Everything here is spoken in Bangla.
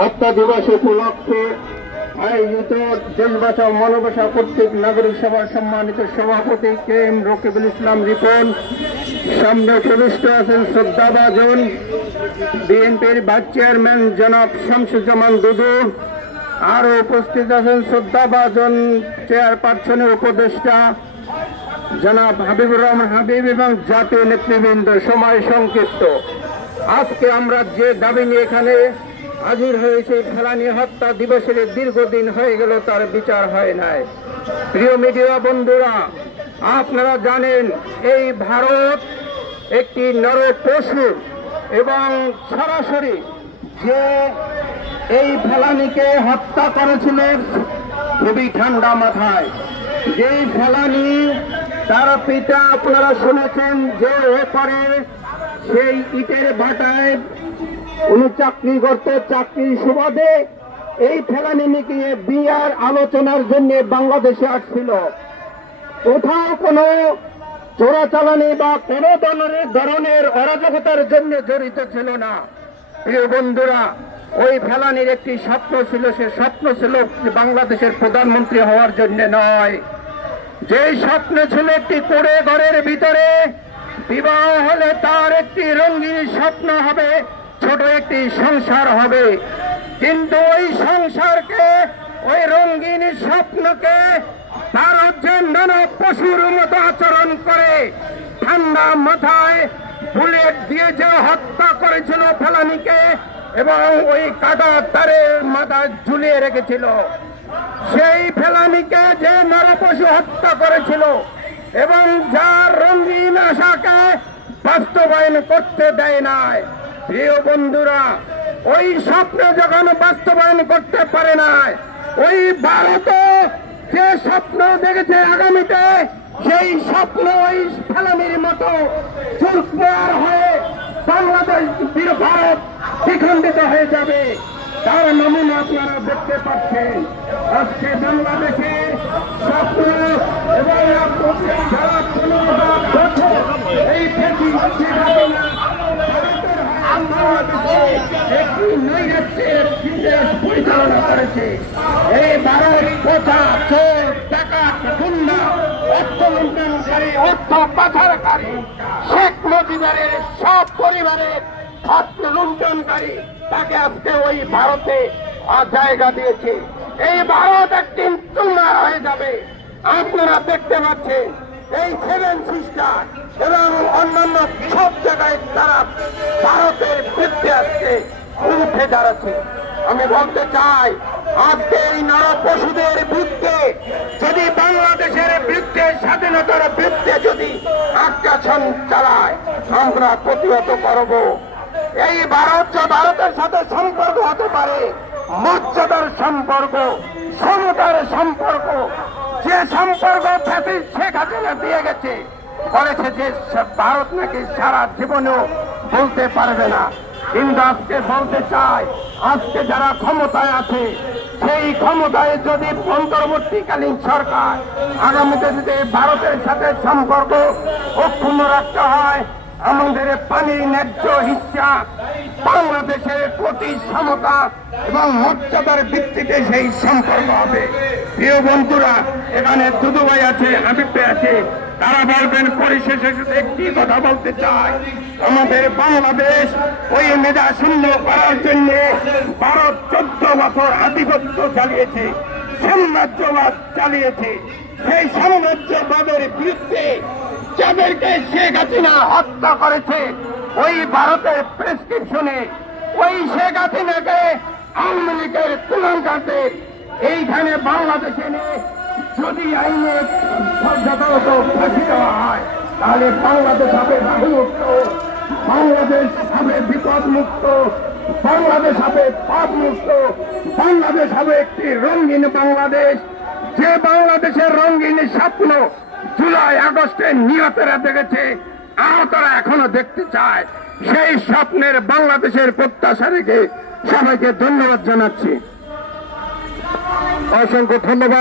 হত্যা দিবস উপলক্ষে আয়োজিত দেশ বাঁচাও মানবতা কর্তৃক নাগরিক সভার সম্মানিত সভাপতি কে এম রকিবুল ইসলাম রিপন, সামনে উপবিষ্ট আছেন শ্রদ্ধাভাজন বিএনপির ভাইস চেয়ারম্যান জনাব শামসুজ্জামান দুদু, আরো উপস্থিত আছেন শ্রদ্ধাভাজন চেয়ারপারসনের উপদেষ্টা জনাব হাবিবুর রহমান হাবিব এবং জাতীয় নেতৃবৃন্দ। সময় সংক্ষিপ্ত। আজকে আমরা যে দাবি নিয়ে এখানে হাজির হয়েছে, ফেলানী হত্যা দিবসের দীর্ঘদিন হয়ে গেল, তার বিচার হয় নাই। প্রিয় মিডিয়া বন্ধুরা, আপনারা জানেন এই ভারত একটি নর পশু এবং সরাসরি যে এই ফেলানীকে হত্যা করেছিল খুবই ঠান্ডা মাথায়। যেই ফেলানী তার পিতা আপনারা শুনেছেন যে এরপরে সেই ইটের ভাটায় উনি চাকরি করতে, চাকরির সুবাদে এই ফেলানী নিয়ে বিয়ার আলোচনার জন্য বাংলাদেশে আসছিল। কোথাও কোনো চোরাচালানি বা কোনো ধরনের অরাজকতার জন্য জড়িত ছিল না। প্রিয় বন্ধুরা, ওই ফেলানির একটি স্বপ্ন ছিল, সে স্বপ্ন ছিল বাংলাদেশের প্রধানমন্ত্রী হওয়ার জন্য নয়। যে স্বপ্ন ছিল একটি কুঁড়ে ঘরের ভিতরে বিবাহ হলে তার একটি রঙিন স্বপ্ন হবে, ছোট একটি সংসার হবে। কিন্তু ওই সংসারকে, ওই রঙিন স্বপ্নকে তার যে নানা পশুর মতো আচরণ করে ঠান্ডা মাথায় বুলেট দিয়ে যে হত্যা করেছিল ফেলানীকে এবং ওই কাটা তারের মাথায় ঝুলিয়ে রেখেছিল, সেই ফেলানীকে যে নরপশু হত্যা করেছিল এবং যার রঙিন আশাকে বাস্তবায়ন করতে দেয় নাই। প্রিয় বন্ধুরা, ওই স্বপ্ন যখন বাস্তবায়ন করতে পারে নাই, ওই ভারত যে স্বপ্ন দেখেছে আগামীতে, সেই স্বপ্ন ওই ফেলানীর মতো চুরমার হয়ে বাংলাদেশ ভারত দ্বিখণ্ডিত হয়ে যাবে। তার নমুনা আপনারা দেখতে পাচ্ছেন। আজকে বাংলাদেশে স্বপ্ন এবং এই একটি নৈরাজ্যের বিদেশ পরিচালনা করেছে। এই ভারত কোথা চোর, ডাকাত, গুন্ডা, অর্থ লুণ্ঠনকারী, অর্থ পাচারকারী, শেখ মুজিবের সব পরিবারের অর্থ লুণ্ঠনকারী, তাকে আজকে ওই ভারতে জায়গা দিয়েছে। এই ভারত একদিন চুরমার হয়ে যাবে। আপনারা দেখতে পাচ্ছেন এই 7 সিস্টার এবং অন্যান্য সব জায়গায় তারা ভারতের বিরুদ্ধে আজকে উঠে দাঁড়াচ্ছে। আমি বলতে চাই, আজকে এই নর পশুদের বিরুদ্ধে যদি বাংলাদেশের বিরুদ্ধে, স্বাধীনতার বিরুদ্ধে যদি আগ্রাসন চালায়, আমরা প্রতিহত করব। এই ভারতের সাথে সম্পর্ক হতে পারে মর্যাদার সম্পর্ক, সমতার সম্পর্ক, যে সম্পর্ক শেখ হাসিনা দিয়ে গেছে, বলেছে যে ভারত নাকি সারা জীবনেও বলতে পারবে না। কিন্তু আজকে বলতে চাই, আজকে যারা ক্ষমতায় আছে, সেই ক্ষমতায় যদি অন্তর্বর্তীকালীন সরকার আগামীতে যদি ভারতের সাথে সম্পর্ক অক্ষুণ্ণ রাখতে হয়, আমাদের পানির ন্যায্য হিস্সা বাংলাদেশের প্রতি সমতা এবং মর্যাদার ভিত্তিতে সেই সম্পর্ক হবে। প্রিয় বন্ধুরা, এখানে দুদু ভাই আছে, হাবিব ভাই আছে, তারা বলবেন। পরিশেষে একটি কথা বলতে চাই, আমাদের বাংলাদেশ ওই মেধা শূন্য করার জন্য ভারত 14 বছর আধিপত্য চালিয়েছে, সাম্রাজ্যবাদ চালিয়েছে। সেই সাম্রাজ্যবাদের বিরুদ্ধে যাদেরকে শেখ হাসিনা হত্যা করেছে, ওই ভারতের প্রেসক্রিপশনে ওই শেখ হাসিনাকে আওয়ামী লীগের কুলাঙ্গারদের এইখানে বাংলাদেশে নিয়ে যদি আইনে যথাযথ ফাঁসি দেওয়া হয়, তাহলে বাংলাদেশ হবে বাহুমুক্ত, বাংলাদেশ হবে বিপদ মুক্ত, বাংলাদেশ হবে পাপ মুক্ত, বাংলাদেশ হবে একটি রঙিন বাংলাদেশ। যে বাংলাদেশের রঙিন স্বপ্ন জুলাই আগস্টে নিহতরা দেখেছে, আহতরা এখনো দেখতে চায়, সেই স্বপ্নের বাংলাদেশের প্রত্যাশা রেখে সবাইকে ধন্যবাদ জানাচ্ছি। অসংখ্য ধন্যবাদ।